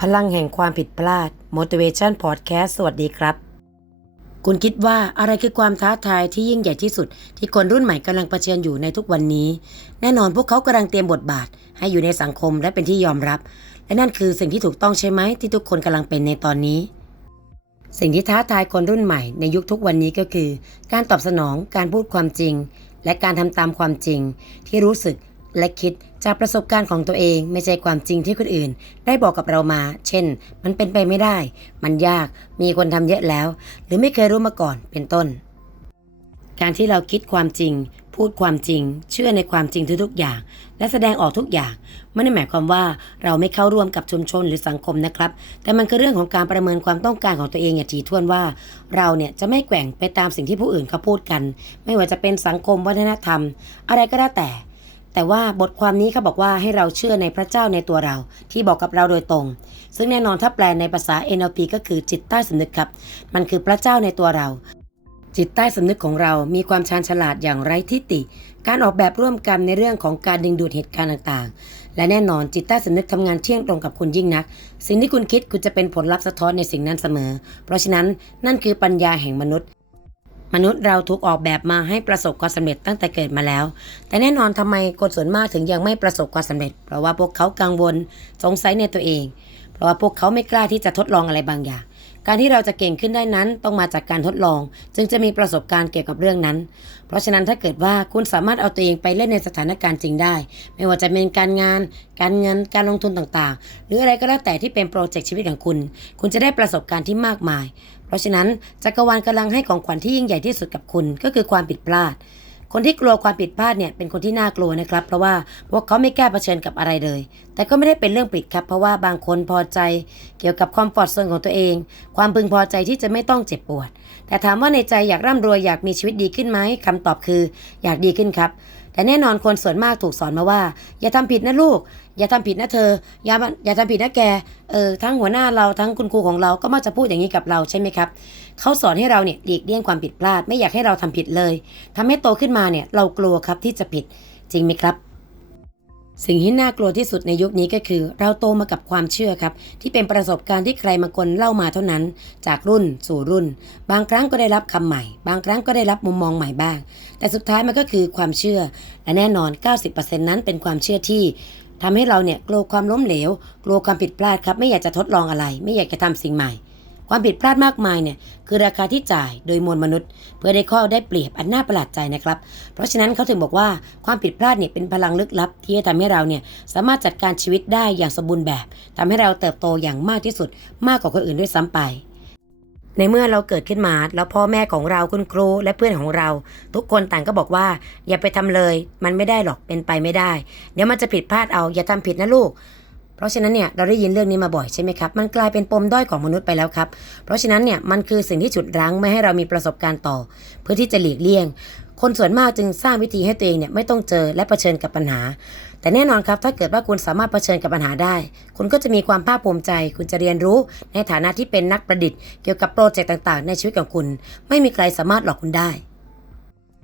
พลังแห่งความผิดพลาด motivation podcast สวัสดีครับ คุณคิดว่าอะไรคือความท้าทายที่ยิ่งใหญ่ที่สุด ที่คนรุ่นใหม่กำลังเผชิญอยู่ในทุกวันนี้ แน่นอนพวกเขากำลังเตรียมบทบาท ให้อยู่ในสังคมและเป็นที่ยอมรับ และนั่นคือสิ่งที่ถูกต้องใช่ไหมที่ทุกคนกำลังเป็นในตอนนี้ สิ่งที่ท้าทายคนรุ่นใหม่ในยุคทุกวันนี้ก็คือ การตอบสนอง การพูดความจริง และการทำตามความจริง ที่รู้สึก และคิดจากประสบการณ์ของตัวเองไม่ใช่ความจริงที่คนอื่น ได้บอกกับเรามา เช่น มันเป็นไปไม่ได้ มันยาก มีคนทำเยอะแล้ว หรือไม่เคยรู้มาก่อน เป็นต้น การที่เราคิดความจริง พูดความจริง เชื่อในความจริงทุกๆอย่าง และแสดงออกทุกอย่างไม่ได้หมายความว่าเราไม่เข้าร่วมกับชุมชนหรือสังคมนะครับ แต่มันคือเรื่องของการประเมินความต้องการของตัวเองอย่างถี่ถ้วนว่า เราเนี่ยจะไม่แกว่งไปตามสิ่งที่ผู้อื่นเขาพูดกัน ไม่ว่าจะเป็นสังคมวัฒนธรรม อะไรก็แล้วแต่ แต่ว่าบทความนี้เขาบอกว่าให้เราเชื่อในพระเจ้าในตัวเรา ที่บอกกับเราโดยตรง ซึ่งแน่นอนถ้าแปลในภาษา NLP ก็คือจิตใต้สำนึกครับ มันคือพระเจ้าในตัวเรา จิตใต้สำนึกของเรามีความชาญฉลาดอย่างไร้ทิฏฐิการออกแบบร่วมกันในเรื่องของการดึงดูดเหตุการณ์ต่างๆ และแน่นอนจิตใต้สำนึกทำงานเที่ยงตรงกับคุณยิ่งนัก สิ่งที่คุณคิดคุณจะเป็นผลลัพธ์สะท้อนในสิ่งนั้นเสมอ เพราะฉะนั้นนั่นคือปัญญาแห่งมนุษย์ มนุษย์เราถูกออกแบบมาให้ประสบความสำเร็จตั้งแต่เกิดมาแล้ว แต่แน่นอนทำไมคนส่วนมากถึงยังไม่ประสบความสำเร็จ เพราะว่าพวกเขากังวลสงสัยในตัวเอง เพราะว่าพวกเขาไม่กล้าที่จะทดลองอะไรบางอย่าง การที่เราจะเก่งขึ้นได้นั้นต้องมาจากการทดลอง จึงจะมีประสบการณ์เกี่ยวกับเรื่องนั้น เพราะฉะนั้นถ้าเกิดว่าคุณสามารถเอาตัวเองไปเล่นในสถานการณ์จริงได้ ไม่ว่าจะเป็นการงาน การเงิน การลงทุนต่างๆ หรืออะไรก็แล้วแต่ที่เป็นโปรเจกต์ชีวิตของคุณ คุณจะได้ประสบการณ์ที่มากมาย เพราะฉะนั้นจักรวาลกำลังให้ของขวัญที่ยิ่งใหญ่ที่สุดกับคุณก็คือความผิดพลาด คนที่กลัวความผิดพลาดเนี่ยเป็นคนที่น่ากลัวนะครับ เพราะว่าพวกเขาไม่กล้าเผชิญกับอะไรเลย แต่ก็ไม่ได้เป็นเรื่องปิดครับ เพราะว่าบางคนพอใจเกี่ยวกับความปลอดโซนของตัวเอง ความพึงพอใจที่จะไม่ต้องเจ็บปวด แต่ถามว่าในใจอยากร่ำรวยอยากมีชีวิตดีขึ้นไหมคำตอบคืออยากดีขึ้นครับแต่แน่นอนคนส่วนมากถูกสอนมาว่า อย่าทำผิดนะลูก อย่าทำผิดนะเธอ อย่ามาอย่าทำผิดนะแก เออทั้งหัวหน้าเราทั้งคุณครูของเราก็มักจะพูดอย่างนี้กับเราใช่ไหมครับ เขาสอนให้เราเนี่ยหลีกเลี่ยงความผิดพลาด ไม่อยากให้เราทำผิดเลยทำให้โตขึ้นมาเนี่ยเรากลัวครับที่จะผิดจริงไหมครับสิ่งที่น่ากลัวที่สุดในยุคนี้ก็คือ เราโตมากับความเชื่อครับ ที่เป็นประสบการณ์ที่ใครบางคนเล่ามาเท่านั้น จากรุ่นสู่รุ่น บางครั้งก็ได้รับคำใหม่ บางครั้งก็ได้รับมุมมองใหม่บ้าง แต่สุดท้ายมันก็คือความเชื่อ และแน่นอน 90%นั้นเป็นความเชื่อที่ ทำให้เราเนี่ยกลัวความล้มเหลว กลัวความผิดพลาดครับ ไม่อยากจะทดลองอะไร ไม่อยากจะทำสิ่งใหม่ ความผิดพลาดมากมายเนี่ยคือราคาที่จ่ายโดยมวลมนุษย์ เพื่อได้ข้อได้เปรียบอันน่าประหลาดใจนะครับ เพราะฉะนั้นเขาถึงบอกว่าความผิดพลาดเนี่ยเป็นพลังลึกลับ ที่จะทำให้เราเนี่ยสามารถจัดการชีวิตได้อย่างสมบูรณ์แบบทำให้เราเติบโตอย่างมากที่สุด มากกว่าคนอื่นด้วยซ้ำไป ในเมื่อเราเกิดขึ้นมา แล้วพ่อแม่ของเราคุณครูและเพื่อนของเรา ทุกคนต่างก็บอกว่า อย่าไปทำเลย มันไม่ได้หรอกเป็นไปไม่ได้ เดี๋ยวมันจะผิดพลาดเอาอย่าทำผิดนะลูก เพราะฉะนั้นเนี่ยเราได้ยินเรื่องนี้มาบ่อยใช่ไหมครับมันกลายเป็นปมด้อยของมนุษย์ไปแล้วครับเพราะฉะนั้นเนี่ยมันคือสิ่งที่ฉุดรั้งไม่ให้เรามีประสบการณ์ต่อ เพื่อที่จะหลีกเลี่ยง คนส่วนมากจึงสร้างวิธีให้ตัวเองเนี่ยไม่ต้องเจอและเผชิญกับปัญหา แต่แน่นอนครับถ้าเกิดว่าคุณสามารถเผชิญกับปัญหาได้ คุณก็จะมีความภาคภูมิใจ คุณจะเรียนรู้ในฐานะที่เป็นนักประดิษฐ์เกี่ยวกับโปรเจกต์ต่างๆ ในชีวิตของคุณ ไม่มีใครสามารถหลอกคุณได้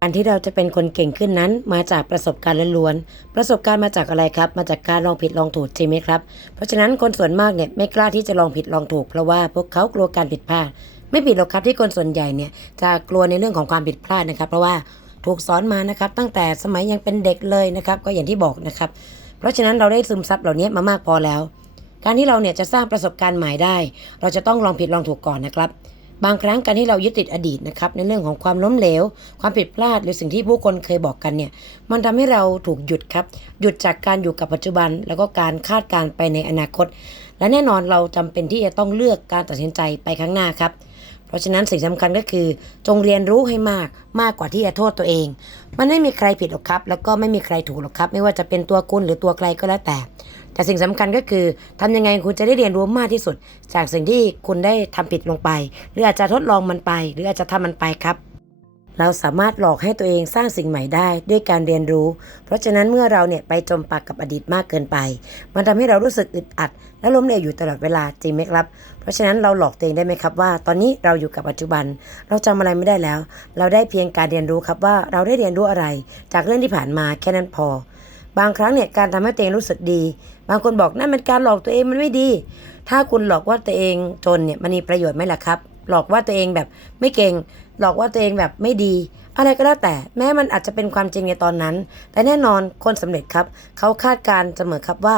การที่เราจะเป็นคนเก่งขึ้นนั้น มาจากประสบการณ์ล้วนๆ ประสบการณ์มาจากอะไรครับ มาจากการลองผิดลองถูกใช่ไหมครับ เพราะฉะนั้นคนส่วนมากเนี่ยไม่กล้าที่จะลองผิดลองถูกเพราะว่าพวกเขากลัวการผิดพลาด ไม่ผิดหรอกครับที่คนส่วนใหญ่เนี่ยจะกลัวในเรื่องของความผิดพลาดนะครับ เพราะว่า ถูกสอนมานะครับ ตั้งแต่สมัยยังเป็นเด็กเลยนะครับ ก็อย่างที่บอกนะครับ เพราะฉะนั้นเราได้ซึมซับเหล่านี้มามากพอแล้ว การที่เราเนี่ยจะสร้างประสบการณ์ใหม่ได้ เราจะต้องลองผิดลองถูกก่อนนะครับ บางครั้งการที่เรายึดติดอดีตนะครับในเรื่องของความล้มเหลว ความผิดพลาดหรือสิ่งที่ผู้คนเคยบอกกันเนี่ย มันทำให้เราถูกหยุดครับ หยุดจากการอยู่กับปัจจุบัน แล้วก็การคาดการ์ไปในอนาคต และแน่นอนเราจำเป็นที่จะต้องเลือกการตัดสินใจไปข้างหน้าครับ เพราะฉะนั้นสิ่งสำคัญก็คือ จงเรียนรู้ให้มากมากกว่าที่จะโทษตัวเอง มันไม่มีใครผิดหรอกครับ แล้วก็ไม่มีใครถูกหรอกครับ ไม่ว่าจะเป็นตัวคุณหรือตัวใครก็แล้วแต่ แต่สิ่งสำคัญก็คือทำยังไงคุณจะได้เรียนรู้มากที่สุด จากสิ่งที่คุณได้ทำผิดลงไป หรืออาจจะทดลองมันไป หรืออาจจะทำมันไปครับ เราสามารถหลอกให้ตัวเองสร้างสิ่งใหม่ได้ด้วยการเรียนรู้ เพราะฉะนั้นเมื่อเราเนี่ยไปจมปักกับอดีตมากเกินไป มันทำให้เรารู้สึกอึดอัด และล้มเหลวอยู่ตลอดเวลาจริงไหมครับ เพราะฉะนั้นเราหลอกตัวเองได้ไหมครับว่า ตอนนี้เราอยู่กับปัจจุบัน เราจำอะไรไม่ได้แล้ว เราได้เพียงการเรียนรู้ครับว่าเราได้เรียนรู้อะไร จากเรื่องที่ผ่านมาแค่นั้นพอบางครั้งเนี่ยการทำให้ตัวเองรู้สึกดี บางคนบอกนั่นเป็นการหลอกตัวเองมันไม่ดี ถ้าคุณหลอกว่าตัวเองจนเนี่ยมันมีประโยชน์ไหมล่ะครับ หลอกว่าตัวเองแบบไม่เก่ง หลอกว่าตัวเองแบบไม่ดี อะไรก็แล้วแต่แม้มันอาจจะเป็นความจริงในตอนนั้น แต่แน่นอนคนสำเร็จครับ เขาคาดการณ์เสมอครับว่า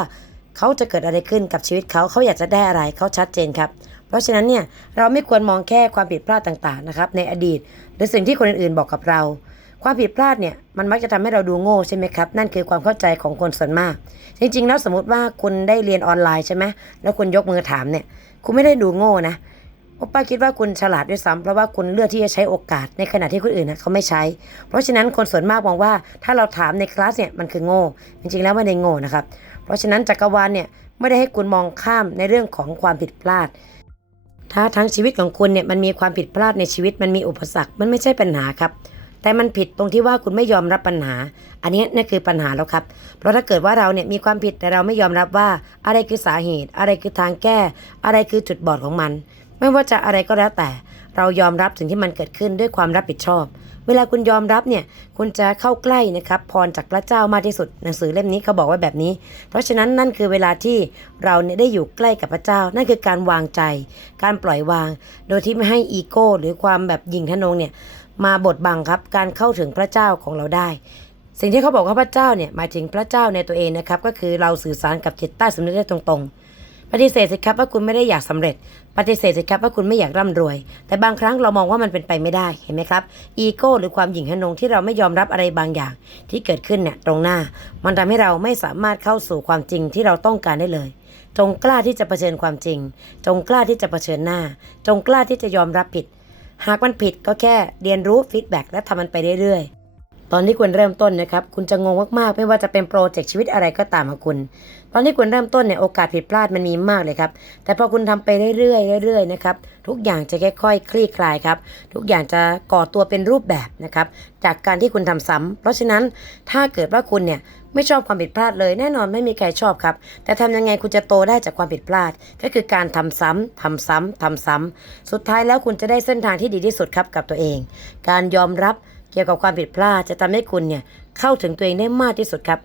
เขาจะเกิดอะไรขึ้นกับชีวิตเขาเขาอยากจะได้อะไรเขาชัดเจนครับ เพราะฉะนั้นเนี่ยเราไม่ควรมองแค่ความผิดพลาดต่างๆนะครับในอดีต หรือสิ่งที่คนอื่นๆบอกกับเรา ความผิดพลาดเนี่ยมันมักจะทำให้เราดูโง่ใช่ไหมครับนั่นคือความเข้าใจของคนส่วนมาก จริงๆ แล้วสมมติว่าคุณได้เรียนออนไลน์ใช่ไหมแล้วคุณยกมือถามเนี่ยคุณไม่ได้ดูโง่นะ โอป้าคิดว่าคุณฉลาดด้วยซ้ำเพราะว่าคุณเลือกที่จะใช้โอกาสในขณะที่คนอื่นนะเขาไม่ใช้ เพราะฉะนั้นคนส่วนมากมองว่าถ้าเราถามในคลาสเนี่ยมันคือโง่ จริงๆแล้วไม่ได้โง่นะครับ เพราะฉะนั้นจักรวาลเนี่ยไม่ได้ให้คุณมองข้ามในเรื่องของความผิดพลาด ถ้าทั้งชีวิตของคุณเนี่ยมันมีความผิดพลาดในชีวิตมันมีอุปสรรคมันไม่ใช่ปัญหาครับแต่มันผิดตรงที่ว่าคุณไม่ยอมรับปัญหา อันนี้นั่นคือปัญหาแล้วครับ เพราะถ้าเกิดว่าเราเนี่ยมีความผิดแต่เราไม่ยอมรับว่า อะไรคือสาเหตุ อะไรคือทางแก้ อะไรคือจุดบอดของมัน ไม่ว่าจะอะไรก็แล้วแต่ เรายอมรับสิ่งที่มันเกิดขึ้นด้วยความรับผิดชอบ เวลาคุณยอมรับเนี่ย คุณจะเข้าใกล้นะครับพรจากพระเจ้ามากที่สุด หนังสือเล่มนี้เขาบอกไว้แบบนี้ เพราะฉะนั้นนั่นคือเวลาที่เราเนี่ยได้อยู่ใกล้กับพระเจ้า นั่นคือการวางใจ การปล่อยวาง โดยที่ไม่ให้อีโก้ หรือความแบบยิงทะนงเนี่ยมาบดบังครับการเข้าถึงพระเจ้าของเราได้สิ่งที่เขาบอกว่าพระเจ้าเนี่ยหมายถึงพระเจ้าในตัวเองนะครับก็คือเราสื่อสารกับจิตใต้สำนึกได้ตรงๆ ปฏิเสธสิครับว่าคุณไม่ได้อยากสำเร็จ ปฏิเสธสิครับว่าคุณไม่อยากร่ำรวย แต่บางครั้งเรามองว่ามันเป็นไปไม่ได้เห็นไหมครับอีโก้หรือความหยิ่งทะนงที่เราไม่ยอมรับอะไรบางอย่าง ที่เกิดขึ้นเนี่ยตรงหน้า มันทำให้เราไม่สามารถเข้าสู่ความจริงที่เราต้องการได้เลยจงกล้าที่จะเผชิญความจริง จงกล้าที่จะเผชิญหน้า จงกล้าที่จะยอมรับผิด หากมันผิดก็แค่เรียนรู้ฟีดแบ็กและทำมันไปเรื่อยๆ ตอนที่คุณเริ่มต้นนะครับคุณจะงงมากๆ ไม่ว่าจะเป็นโปรเจกต์ชีวิตอะไรก็ตามของคุณ ตอนที่คุณเริ่มต้นเนี่ยโอกาสผิดพลาดมันมีมากเลยครับ แต่พอคุณทำไปเรื่อยๆเรื่อยๆนะครับทุกอย่างจะค่อยๆคลี่คลายครับ ทุกอย่างจะก่อตัวเป็นรูปแบบนะครับจากการที่คุณทำซ้ำเพราะฉะนั้นถ้าเกิดว่าคุณเนี่ยไม่ชอบความผิดพลาดเลยแน่นอนไม่มีใครชอบครับ แต่ทำยังไงคุณจะโตได้จากความผิดพลาด ก็คือการทำซ้ำทำซ้ำทำซ้ำสุดท้ายแล้วคุณจะได้เส้นทางที่ดีที่สุดครับกับตัวเอง การยอมรับ เกี่ยวกับความผิดพลาดจะทำให้คุณเนี่ยเข้าถึงตัวเองได้มากที่สุดครับ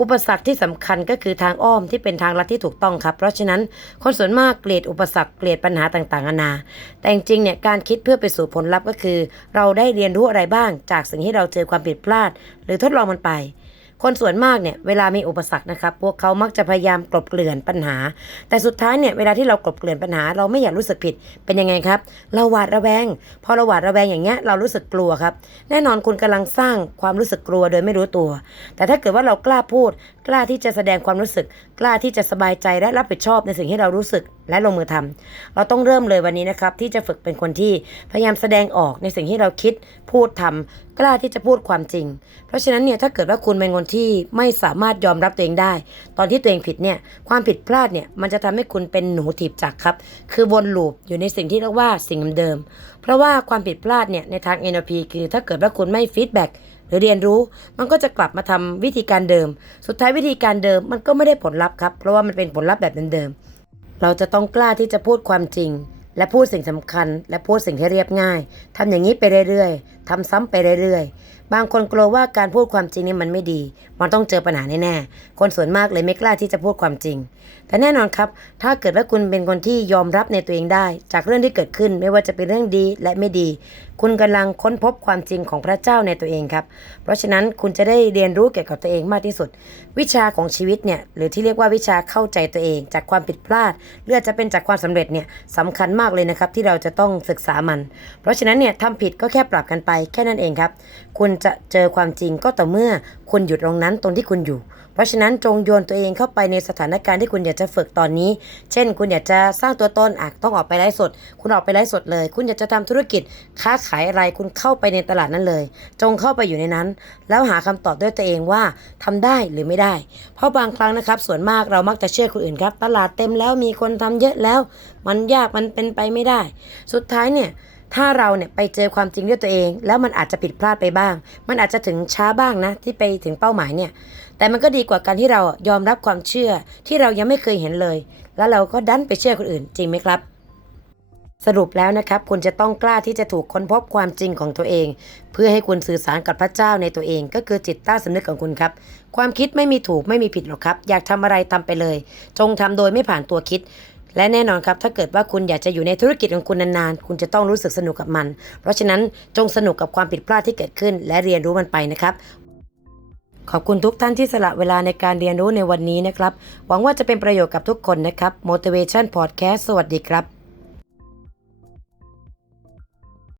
อุปสรรคที่สำคัญก็คือทางอ้อมที่เป็นทางลัดที่ถูกต้องครับ เพราะฉะนั้นคนส่วนมากเกลียดอุปสรรคเกลียดปัญหาต่างๆนานา แต่จริงเนี่ยการคิดเพื่อไปสู่ผลลัพธ์ก็คือ เราได้เรียนรู้อะไรบ้างจากสิ่งที่เราเจอความผิดพลาด หรือทดลองมันไป คนส่วนมากเนี่ยเวลามีอุปสรรคนะครับ พวกเขามักจะพยายามกลบเกลื่อนปัญหา แต่สุดท้ายเนี่ยเวลาที่เรากลบเกลื่อนปัญหา เราไม่อยากรู้สึกผิดเป็นยังไงครับ เราหวาดระแวง พอเราหวาดระแวงอย่างเงี้ยเรารู้สึกกลัวครับ แน่นอนคุณกำลังสร้างความรู้สึกกลัวโดยไม่รู้ตัว แต่ถ้าเกิดว่าเรากล้าพูด กล้าที่จะแสดงความรู้สึก กล้าที่จะสบายใจและรับผิดชอบในสิ่งที่เรารู้สึก และลงมือทำเราต้องเริ่มเลยวันนี้นะครับที่จะฝึกเป็นคนที่พยายามแสดงออกในสิ่งที่เราคิดพูดทำกล้าที่จะพูดความจริง เพราะฉะนั้นเนี่ยถ้าเกิดว่าคุณเป็นคนที่ไม่สามารถยอมรับตัวเองได้ ตอนที่ตัวเองผิดเนี่ยความผิดพลาดเนี่ยมันจะทำให้คุณเป็นหนูถีบจักครับ คือวนลูปอยู่ในสิ่งที่เรียกว่าสิ่งเดิมเพราะว่าความผิดพลาดเนี่ยในทาง NLP คือถ้าเกิดว่าคุณไม่ฟีดแบ็กหรือเรียนรู้มันก็จะกลับมาทำวิธีการเดิม สุดท้ายวิธีการเดิมมันก็ไม่ได้ผลลัพธ์ครับ เพราะว่ามันเป็นผลลัพธ์แบบเดิม เราจะต้องกล้าที่จะพูดความจริง และพูดสิ่งสำคัญ และพูดสิ่งที่เรียบง่ายทำอย่างนี้ไปเรื่อยๆทำซ้ำไปเรื่อยๆ บางคนกลัวว่าการพูดความจริงนี่มันไม่ดี มันต้องเจอปัญหาแน่ๆ คนส่วนมากเลยไม่กล้าที่จะพูดความจริง แต่แน่นอนครับ ถ้าเกิดว่าคุณเป็นคนที่ยอมรับในตัวเองได้ จากเรื่องที่เกิดขึ้น ไม่ว่าจะเป็นเรื่องดีและไม่ดี คุณกำลังค้นพบความจริงของพระเจ้าในตัวเองครับ เพราะฉะนั้นคุณจะได้เรียนรู้เกี่ยวกับตัวเองมากที่สุด วิชาของชีวิตเนี่ย หรือที่เรียกว่าวิชาเข้าใจตัวเอง จากความผิดพลาดหรือจะเป็นจากความสำเร็จเนี่ยสำคัญมากเลยนะครับที่เราจะต้องศึกษามัน เพราะฉะนั้นเนี่ยทำผิดก็แค่ปรับกันไปแค่นั้นเองครับ คุณจะเจอความจริงก็ต่อเมื่อคุณหยุดตรงนั้นตรงที่คุณอยู่ เพราะฉะนั้นจงโยนตัวเองเข้าไปในสถานการณ์ที่คุณอยากจะฝึกตอนนี้ เช่น คุณอยากจะสร้างตัวตนอะต้องออกไปไลฟ์สด คุณออกไปไลฟ์สดเลย คุณอยากจะทำธุรกิจค้าขายอะไรคุณเข้าไปในตลาดนั้นเลย จงเข้าไปอยู่ในนั้น แล้วหาคำตอบด้วยตัวเองว่าทำได้หรือไม่ได้ เพราะบางครั้งนะครับ ส่วนมากเรามักจะเชื่อคนอื่นครับ ตลาดเต็มแล้วมีคนทำเยอะแล้ว มันยากมันเป็นไปไม่ได้ สุดท้ายเนี่ย ถ้าเราเนี่ยไปเจอความจริงด้วยตัวเอง แล้วมันอาจจะผิดพลาดไปบ้าง มันอาจจะถึงช้าบ้างนะ ที่ไปถึงเป้าหมายเนี่ย แต่มันก็ดีกว่าการที่เรายอมรับความเชื่อที่เรายังไม่เคยเห็นเลย แล้วเราก็ดันไปเชื่อคนอื่นจริงไหมครับ สรุปแล้วนะครับ คุณจะต้องกล้าที่จะถูกค้นพบความจริงของตัวเอง เพื่อให้คุณสื่อสารกับพระเจ้าในตัวเอง ก็คือจิตใต้สำนึกของคุณครับ ความคิดไม่มีถูกไม่มีผิดหรอกครับ อยากทำอะไรทำไปเลย จงทำโดยไม่ผ่านตัวคิด และแน่นอนครับถ้าเกิดว่าคุณอยากจะอยู่ในธุรกิจของคุณนานๆ คุณจะต้องรู้สึกสนุกกับมัน เพราะฉะนั้นจงสนุกกับความผิดพลาดที่เกิดขึ้น และเรียนรู้มันไปนะครับ ขอบคุณทุกท่านที่สละเวลาในการเรียนรู้ในวันนี้นะครับ หวังว่าจะเป็นประโยชน์กับทุกคนนะครับ Motivation Podcast สวัสดีครับ